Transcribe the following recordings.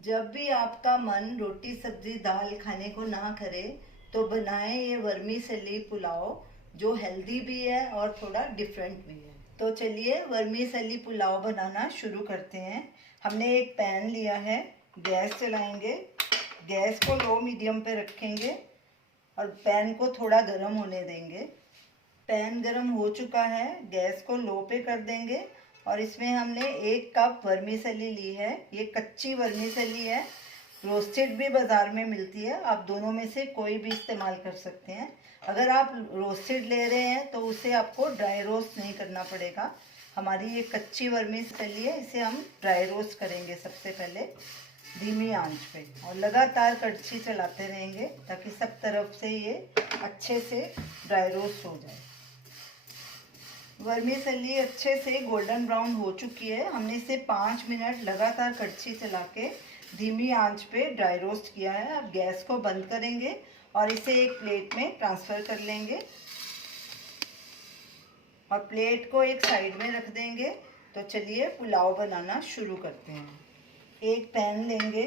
जब भी आपका मन रोटी सब्जी दाल खाने को ना करे तो बनाएं ये वर्मीसेली पुलाव, जो हेल्दी भी है और थोड़ा डिफरेंट भी है। तो चलिए वर्मीसेली पुलाव बनाना शुरू करते हैं। हमने एक पैन लिया है, गैस चलाएंगे, गैस को लो मीडियम पे रखेंगे और पैन को थोड़ा गर्म होने देंगे। पैन गर्म हो चुका है, गैस को लो पे कर देंगे और इसमें हमने 1 कप वर्मीसेली ली है। ये कच्ची वर्मीसेली है, रोस्टेड भी बाज़ार में मिलती है, आप दोनों में से कोई भी इस्तेमाल कर सकते हैं। अगर आप रोस्टेड ले रहे हैं तो उसे आपको ड्राई रोस्ट नहीं करना पड़ेगा। हमारी ये कच्ची वर्मीसेली है, इसे हम ड्राई रोस्ट करेंगे सबसे पहले धीमी आंच पे, और लगातार कड़छी चलाते रहेंगे ताकि सब तरफ से ये अच्छे से ड्राई रोस्ट हो जाए। वर्मीसेली अच्छे से गोल्डन ब्राउन हो चुकी है। हमने इसे 5 मिनट लगातार कड़छी चला के धीमी आंच पे ड्राई रोस्ट किया है। अब गैस को बंद करेंगे और इसे एक प्लेट में ट्रांसफ़र कर लेंगे और प्लेट को एक साइड में रख देंगे। तो चलिए पुलाव बनाना शुरू करते हैं। एक पैन लेंगे,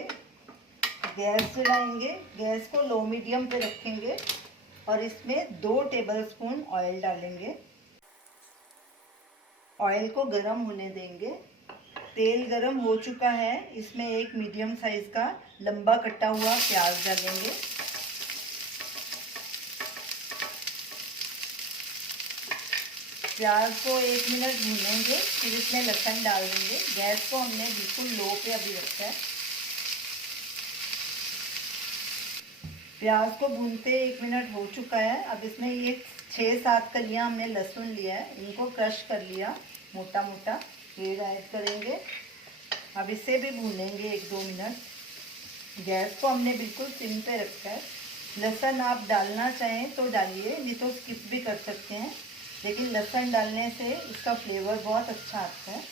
गैस जलाएंगे, गैस को लो मीडियम पे रखेंगे और इसमें 2 टेबलस्पून ऑयल डालेंगे। ऑयल को गरम होने देंगे। तेल गरम हो चुका है, इसमें एक मीडियम साइज का लंबा कटा हुआ प्याज डालेंगे। प्याज को 1 मिनट भूनेंगे, फिर इसमें लहसुन डाल देंगे। गैस को हमने बिल्कुल लो पे अभी रखा है। प्याज को भूनते 1 मिनट हो चुका है। अब इसमें ये 6-7 कलियां हमने लहसुन लिया है, इनको क्रश कर लिया मोटा मोटा, ये ऐड करेंगे। अब इसे भी भूनेंगे 1-2 मिनट। गैस को हमने बिल्कुल सिम पे रखा है। लहसुन आप डालना चाहें तो डालिए, नहीं तो स्किप भी कर सकते हैं, लेकिन लहसुन डालने से इसका फ्लेवर बहुत अच्छा आता है।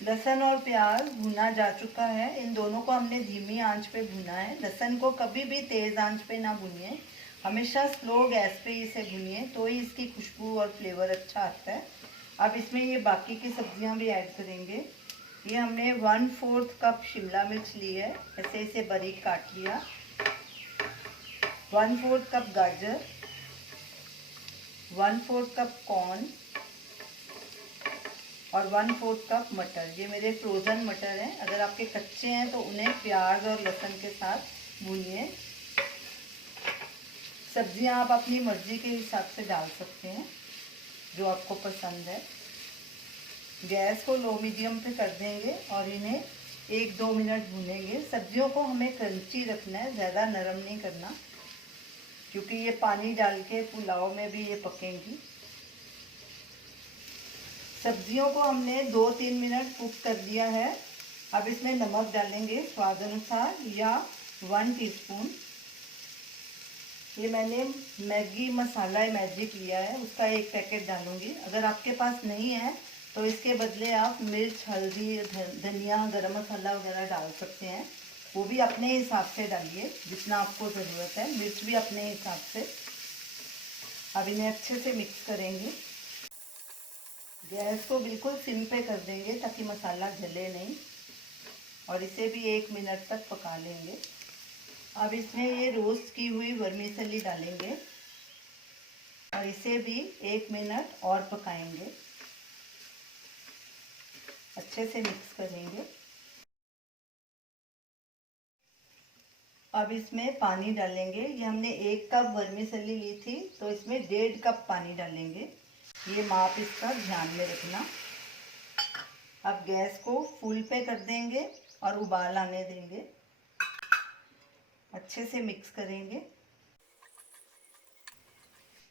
लहसुन और प्याज भुना जा चुका है, इन दोनों को हमने धीमी आंच पे भुना है। लहसुन को कभी भी तेज़ आंच पे ना भुनिए, हमेशा स्लो गैस पे इसे भुनिए, तो ही इसकी खुशबू और फ्लेवर अच्छा आता है। अब इसमें ये बाकी की सब्जियां भी ऐड करेंगे। ये हमने 1/4 कप शिमला मिर्च ली है, ऐसे इसे बारीक काट लिया। 1/4 कप गाजर, 1/4 कप कॉर्न और 1/4 कप मटर। ये मेरे फ्रोज़न मटर हैं, अगर आपके कच्चे हैं तो उन्हें प्याज और लहसुन के साथ भूनिए। सब्जियां आप अपनी मर्ज़ी के हिसाब से डाल सकते हैं, जो आपको पसंद है। गैस को लो मीडियम पे कर देंगे और इन्हें 1-2 मिनट भूनेंगे। सब्जियों को हमें क्रंची रखना है, ज़्यादा नरम नहीं करना, क्योंकि ये पानी डाल के पुलाव में भी ये पकेंगी। सब्जियों को हमने 2-3 मिनट कुक कर दिया है। अब इसमें नमक डालेंगे स्वाद अनुसार, या 1 टीस्पून। ये मैंने मैगी मसाला मैजिक लिया है, उसका 1 पैकेट डालूंगी। अगर आपके पास नहीं है तो इसके बदले आप मिर्च, हल्दी, धनिया, गरम मसाला वगैरह डाल सकते हैं। वो भी अपने हिसाब से डालिए, जितना आपको ज़रूरत है। मिर्च भी अपने हिसाब से। अब इन्हें अच्छे से मिक्स करेंगे। गैस को बिल्कुल सिम पे कर देंगे ताकि मसाला जले नहीं, और इसे भी 1 मिनट तक पका लेंगे। अब इसमें ये रोस्ट की हुई वर्मीसेली डालेंगे और इसे भी 1 मिनट और पकाएंगे, अच्छे से मिक्स करेंगे। अब इसमें पानी डालेंगे। ये हमने 1 कप वर्मीसेली ली थी, तो इसमें 1.5 कप पानी डालेंगे। ये माप इसका ध्यान में रखना। अब गैस को फुल पे कर देंगे और उबाल आने देंगे, अच्छे से मिक्स करेंगे।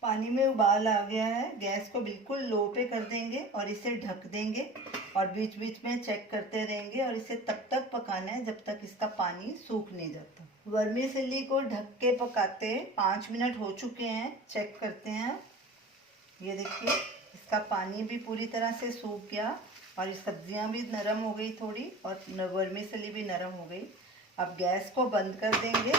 पानी में उबाल आ गया है, गैस को बिल्कुल लो पे कर देंगे और इसे ढक देंगे और बीच बीच में चेक करते रहेंगे, और इसे तब तक पकाना है जब तक इसका पानी सूख नहीं जाता। वर्मीसेली को ढक के पकाते 5 मिनट हो चुके हैं। चेक करते हैं, ये देखिए इसका पानी भी पूरी तरह से सूख गया और सब्जियां भी नरम हो गई थोड़ी, और वर्मीसेली भी नरम हो गई। अब गैस को बंद कर देंगे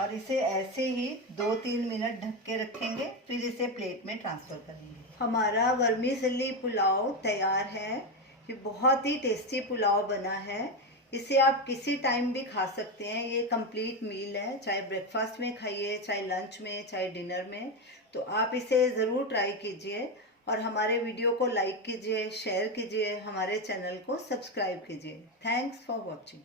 और इसे ऐसे ही 2-3 मिनट ढक के रखेंगे, फिर इसे प्लेट में ट्रांसफ़र करेंगे। हमारा वर्मीसेली पुलाव तैयार है। ये बहुत ही टेस्टी पुलाव बना है। इसे आप किसी टाइम भी खा सकते हैं। ये कंप्लीट मील है, चाहे ब्रेकफास्ट में खाइए, चाहे लंच में, चाहे डिनर में। तो आप इसे ज़रूर ट्राई कीजिए और हमारे वीडियो को लाइक कीजिए, शेयर कीजिए, हमारे चैनल को सब्सक्राइब कीजिए। Thanks for watching.